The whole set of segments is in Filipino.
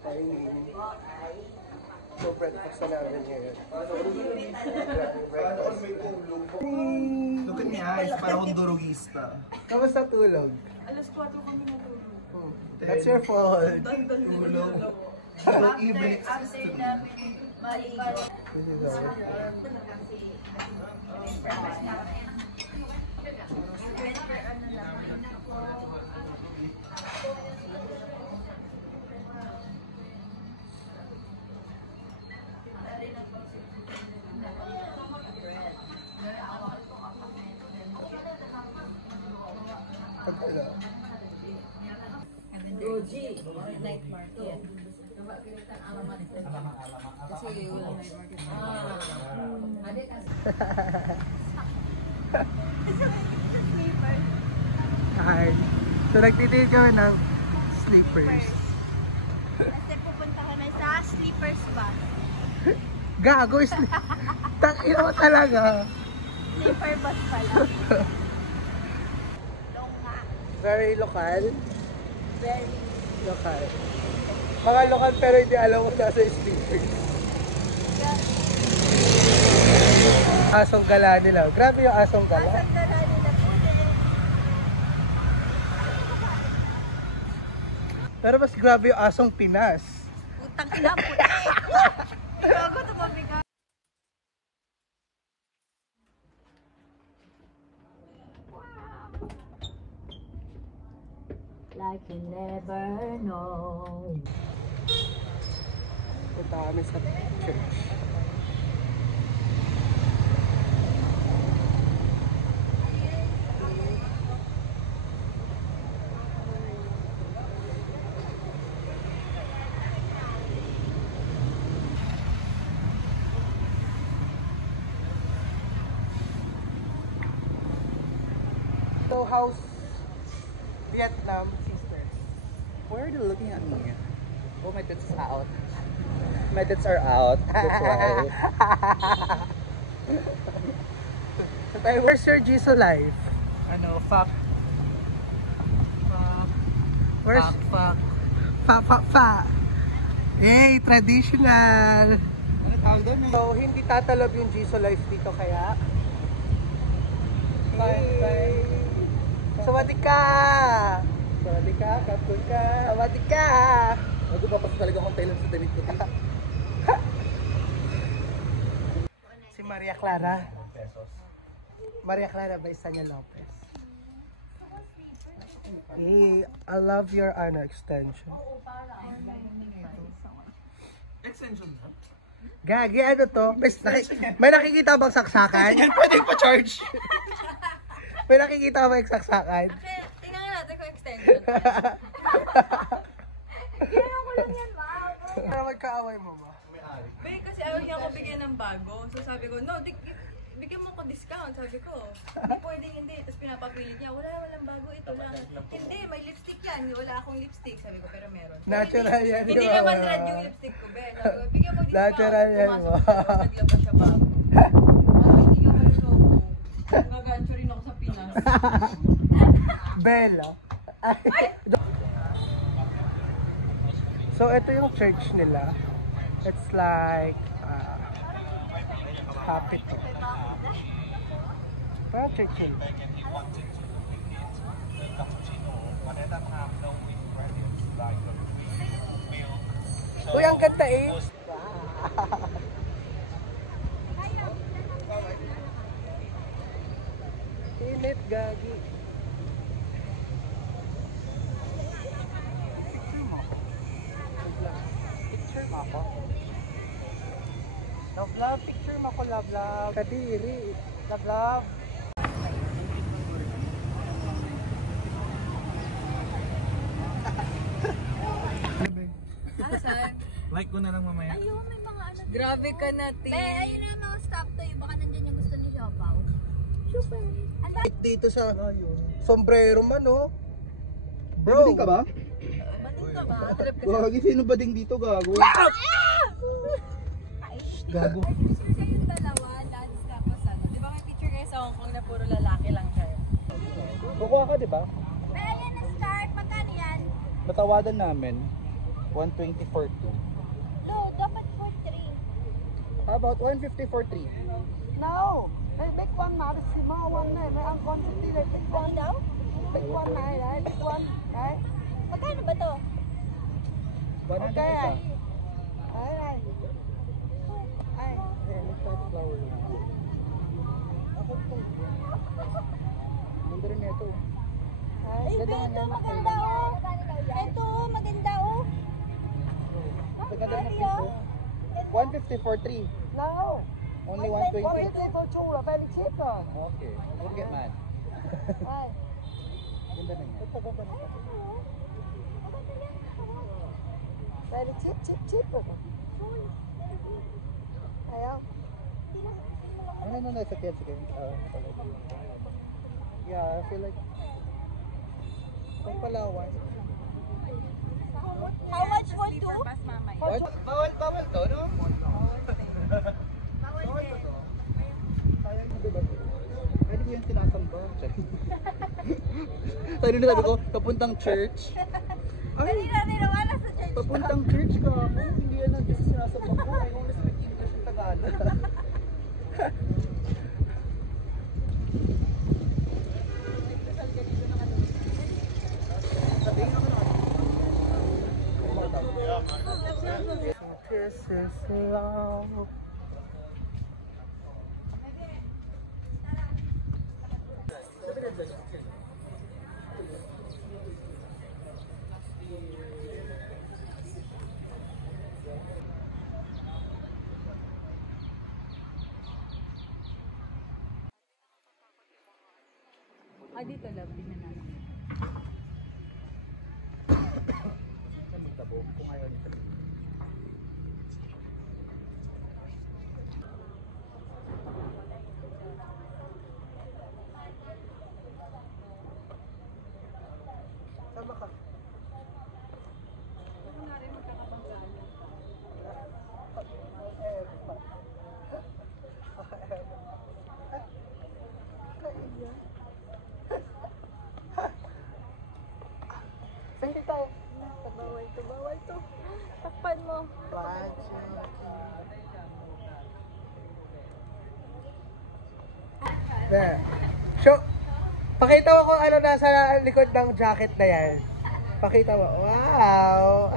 So, breakfast na namin ngayon. Look at me eyes, parang akong durugista. Kamusta tulog? Alas 4 kami natulog. That's your fault. Tulog. Tulog evil exists to me. Roji, night market. Kasi wala night market. Hi. So, nagtitid kami ng sleepers. Kasi pupunta kami sa sleepers bus. Gago, tangina mo talaga. Sleeper bus pala. Very local. Very. Local. Mga local pero hindi alam mo nasa sleepers. Asong gala nila. Grabe yung asong gala. Asang dala nila po. Pero mas grabe yung asong Pinas. Putang ina po. Gago ito mabigat. Like you never know. Punta kami sa church. So how's Vietnam, sister? Why are you looking at me? Oh, my tits are out. My tits are out. That's why. So tayo, where's your Jisoo life? Ano, fuck. Where's fa? Hey, traditional. Ano tawag doon eh? So hindi tatalob yung Jisoo life dito kaya. Bye. Sawadee ka! Sawadee ka, kapul ka. Sawadee ka! Magpapasok talaga akong Thailand sa damit ko dito. Si Maria Clara. Maria Clara Baisanya Lopez. Hey, I love your extension. Extension na? Gagi, ano to? May nakikita bang saksakan? Yan, pwedeng pa-charge. May nakikita bang saksakan? Tingnan nga natin kung extension. Kaya ko lang yan, ma'am. Para magkaaway mo ba? Be, kasi ayaw niya ako bigyan ng bago. So sabi ko, no, bigyan mo ko discount. Sabi ko, hindi pwedeng hindi. Tapos pinapapilit niya, walang bago, ito lang. Hindi, may lipstick yan. Wala akong lipstick. Sabi ko, pero meron. Natural yan. Hindi naman red yung lipstick ko, be. Sabi ko, bigyan mo discount. Natural yan mo. Pumasok siya, naglabas siya bago. Hindi nga pala so ako. Nagagancho rin ako sa Pinas. Bella. So, ito yung church nila. It's like Capitol. Parang church yun. Uy, ang ganda eh! Init, gagi. Picture mo ako. Love, picture mo ako, love. Kadiri. Love. Asan? Like ko na lang mamaya. Ayun, may mga ano. Grabe ka na, Tin. Be, ayun na mga stop to you. Baka nandyan yung gusto ni Siopaw. Super. Dito sa sombrero man, oh. Bro. Bading ka ba? Ba't ka ba? Trip ka. Gagi, sino bading dito, gago? Gago. Picture kayong dalawa, dance tapos ano. Di ba may picture kayo sa Hong Kong na puro lalaki lang kayo? Kukuha ka, di ba? Be, ayan na start. Magkano yan? Natawadan namin. 120 for 2. No, dapat for 3. How about 150 for 3? No! Make one now, the small one there. May ang quantity like big Ano one. daw? Big one na, right? Big one, right? Magkano ba to? 100 Okay, isa. ay. Ay. Ayan, let's start flower. Ako po. Ganda rin ito. Ay, Ganda nga ito niya, maganda oh. Ito, maganda oh. Ganda rin Ano na yun? pink. 150 for 3. No! Only 150 120. for two, very cheap. Okay, don't get mad. Ay. Ganda na niya. Ito ganda na. Very cheap. Ayaw. No, it's okay. Yeah, I feel like pang Palawan. How much for 2? What? Bawal to, no? Bawal to to. Sayang mo diba? Pwede ko yung sinasamba. Sabi ko, papuntang church. Kanina nila sa church. Papuntang church ka ako. Hindi yan ang kasi sinasamba ko. I only speak English in Tagalog. Sabihin ako na. This is love. Dito, love. Tingnan natin. Magtabo kung ayaw niya sabihin. Sama ka. Hindi tayo. Bawal to. Takpan mo. There. So, pakita mo kung ano nasa likod ng jacket na yan. Pakita mo. Wow!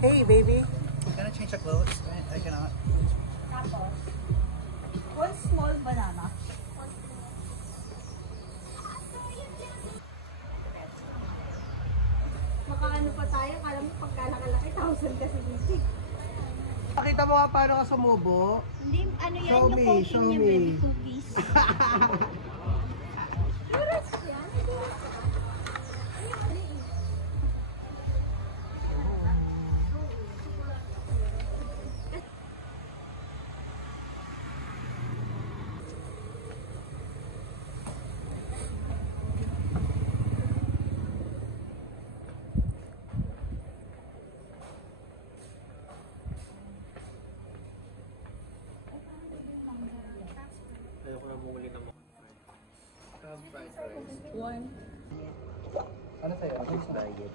Hey, baby. Can I change the clothes? I cannot. Tapos, one small banana. Makaano pa tayo? Kala mo pagka nakalaki, 1,000 kasi dito. Pakita mo nga paano ka sumubo. Hindi, ano yan, Show yung me, coating show niya, me. baby cookies. Oras yan? Ano sa'yo? Who's diet?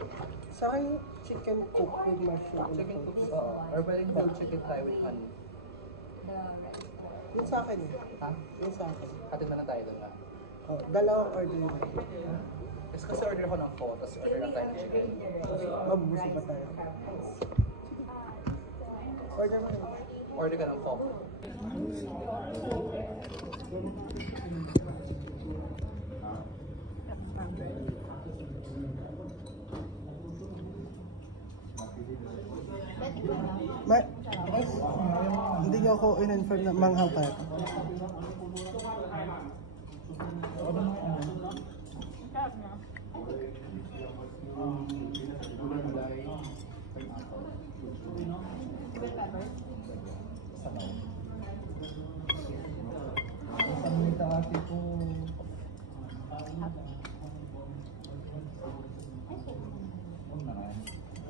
Sa akin, chicken cook with mushroom. Chicken cooks. Or pwedeng grilled chicken thigh with honey. Yun sa akin. Ha? Yun sa akin. Hatid na tayo doon na. Oh, dalawang order. Is kasi order ko ng pho, tapos order lang tayo ng chicken. Mabubusi pa tayo. Order mo na. Order ka ng pho. Hindi niyo ako in-inform na manghaw pa.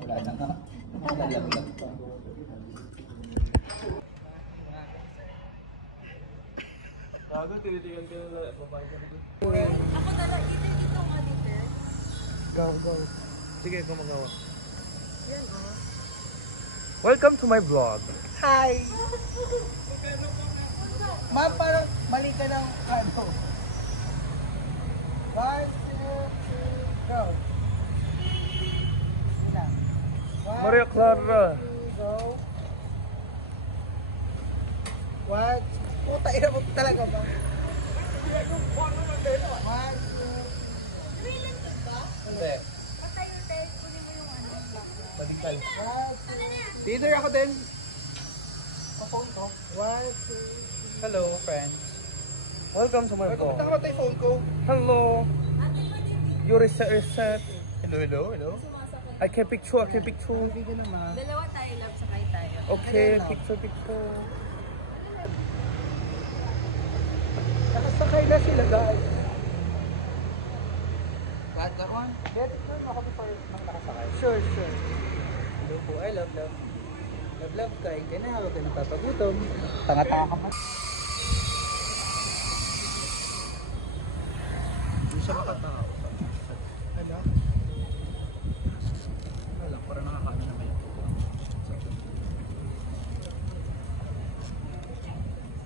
Wala na nga. Bago, tinitigan ka nila. Babae ka nila. Ako na lang, itong auditor. Go, go. Sige, gumagawa. Yan, oh. Welcome to my vlog. Hi! Ma'am, parang mali ka ng ano. 1, 2, 3, go. Maria Clara. Go. 1, puta, ina mo talaga ba? 1, 2, Hindi. Balikan. Dinner ako din. Phone ko. 1, 2, Hello, friends. welcome to my vlog. Punta ka ba tayo phone ko? Hello. You reset. Hello, hello, hello. I can picture. Hindi ka naman. Dalawa tayo, love, sakay tayo. Okay, picture. Nakasakay na sila, guys. Got that one? Get ako before nakasakay. Sure. Hello po, I love. Love kay na, huwag ka napapagutom. Tanga-tanga ka pa. Hindi siya makatao. Ano? Wala, parang nakakain na kayo.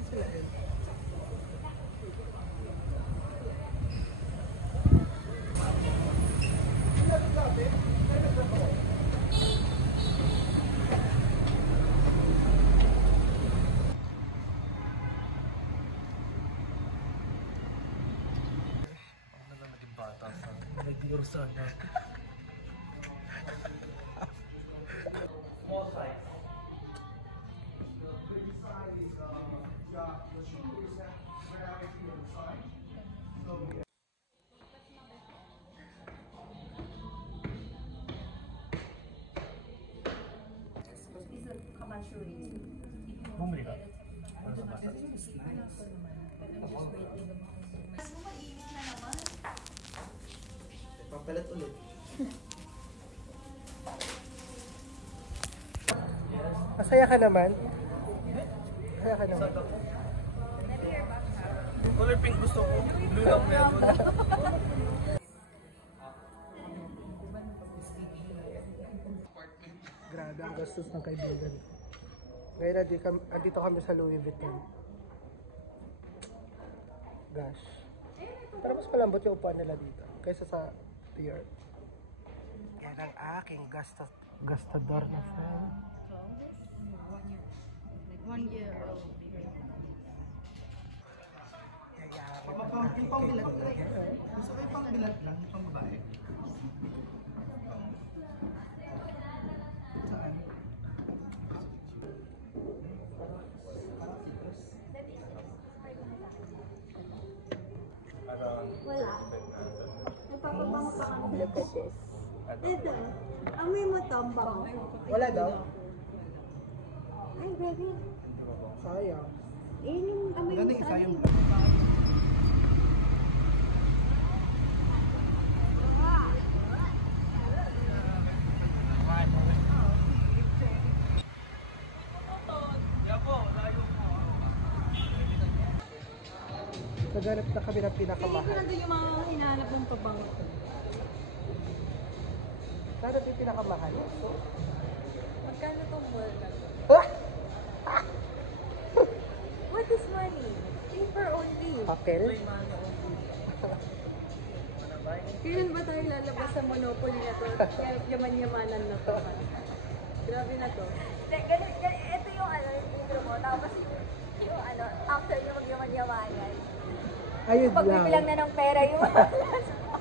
Sila eh. Nag-guro sana. Small size. Bumili ka? Papalat ulit. Masaya ka naman? Masaya ka naman? Color pink gusto ko. Blue lang meron. Grabe ang gastos ng kaibigan. Ngayon andito kami sa Louis Vuitton. Gosh. Pero mas malambot yung upuan nila dito kaysa sa pier. Yan ang aking gastador na friend. 1 year. Yung pang bilat lang. Gusto ko yung pang bilat lang, yung pang babae. Saan? Wala. Nagpapabango pa kami. Look at this. Ito. Amoy mo to, ang bango. Wala daw? Ay, baby. Sayang. Yun yung amoy mo sa amin. Naghanap na kami ng pinakamahal. Nandun yung mga hinahanap ng pabango. Sana yung pinakamahal. So, Magkano tong wall na to? ah! What is money? Paper only. Papel? Kailan ba tayo lalabas sa Monopoly na to? Kaya yaman-yamanan na to. Grabe na to. Ito yung yung intro mo. Tapos yung after yung magyaman-yamanan. Ayun Pagbibilang lang. na ng pera yung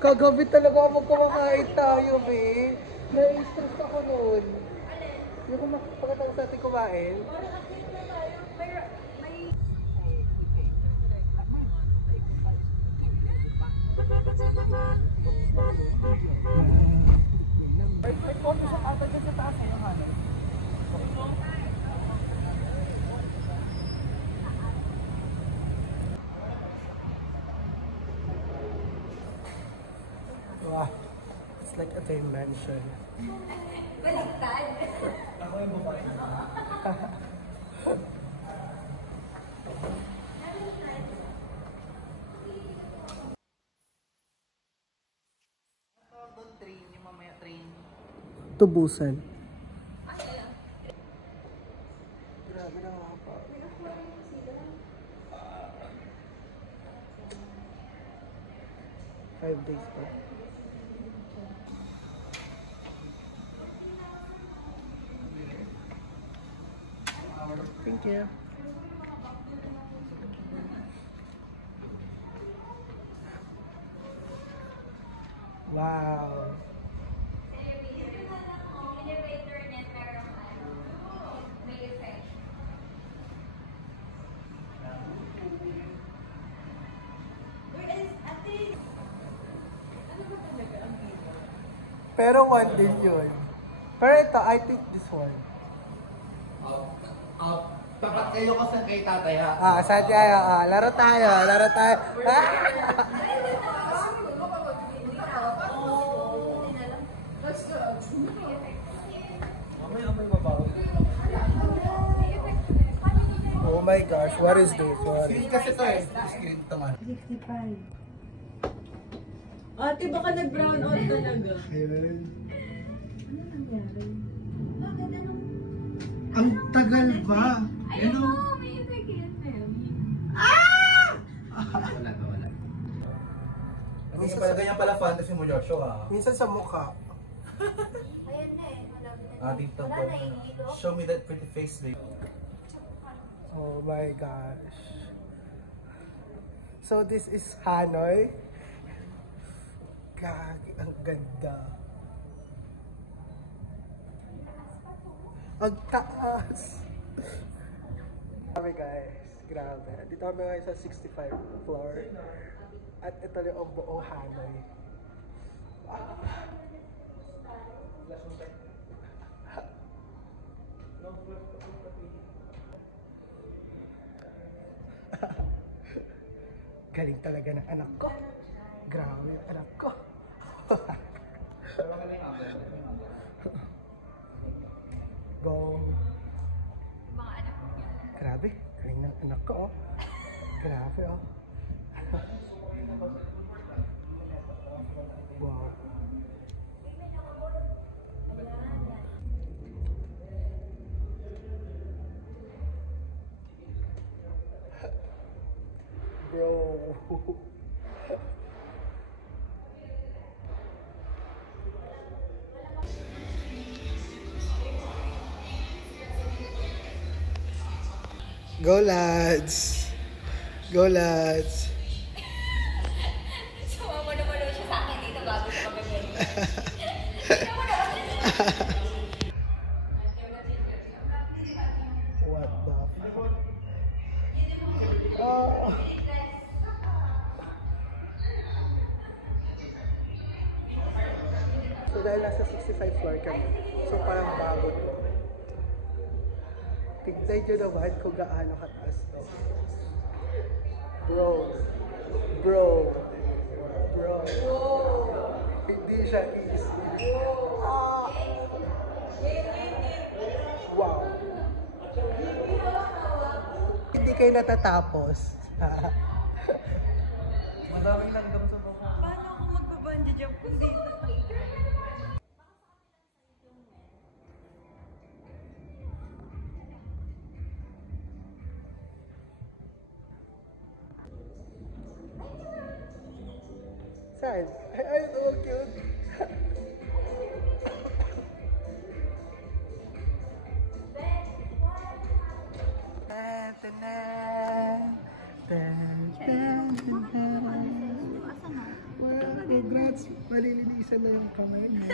Kagabi talaga ako magkumakain tayo, be. Na-stress ako noon. Yung pagkatapos natin kumain. May kondo sa ata dyan sa taas eh, hanay. Wow, it's like a dimension. Baliktad. Train, yung mamaya train. Tubusan. Grabe na nga pa. 5 days pa. Thank you. Wow. Pero one din yun. Pero ito, I think this one. Tapat kayo kasi kay tatay ha. Saan tayo? Laro tayo, laro tayo. Oh my gosh, what is this? What is Kasi to eh. Screen to man. 65. Ate, baka nag-brown out talaga. this? Ano nangyari? Bakit anong... Ang tagal ba? Ayun mo, may nagkiyat na yun. Wala na, wala. Minsan pala ganyan pala fantasy mo, Joshua. Minsan sa mukha. Ayan na eh. Dito po. Show me that pretty face, babe. Oh my gosh. So this is Hanoi. Gagi, ang ganda. Ang taas. Grabe guys, grabe. Dito kami ngayon sa 65th floor. At ito yung ang buong Hanoi. Galing talaga ng anak ko. Grabe yung anak ko. Go. Grabe, galing ng anak ko. Grabe oh. Wow. Bro. Go lads! Go lads! Sumama naman siya sa akin dito bago siya mag-gawin. What the Oh. So dahil nasa 65th floor kami, so parang bago to. Tignan nyo naman kung gaano kataas to. Bro. Bro. Bro. Hindi siya easy. Wow. Hindi kayo natatapos. Maraming langgam sa mukha. Paano ako magbabungee jump kung dito? Saan? Ay, so cute. Congrats! Malilinisan na yung kamay niya.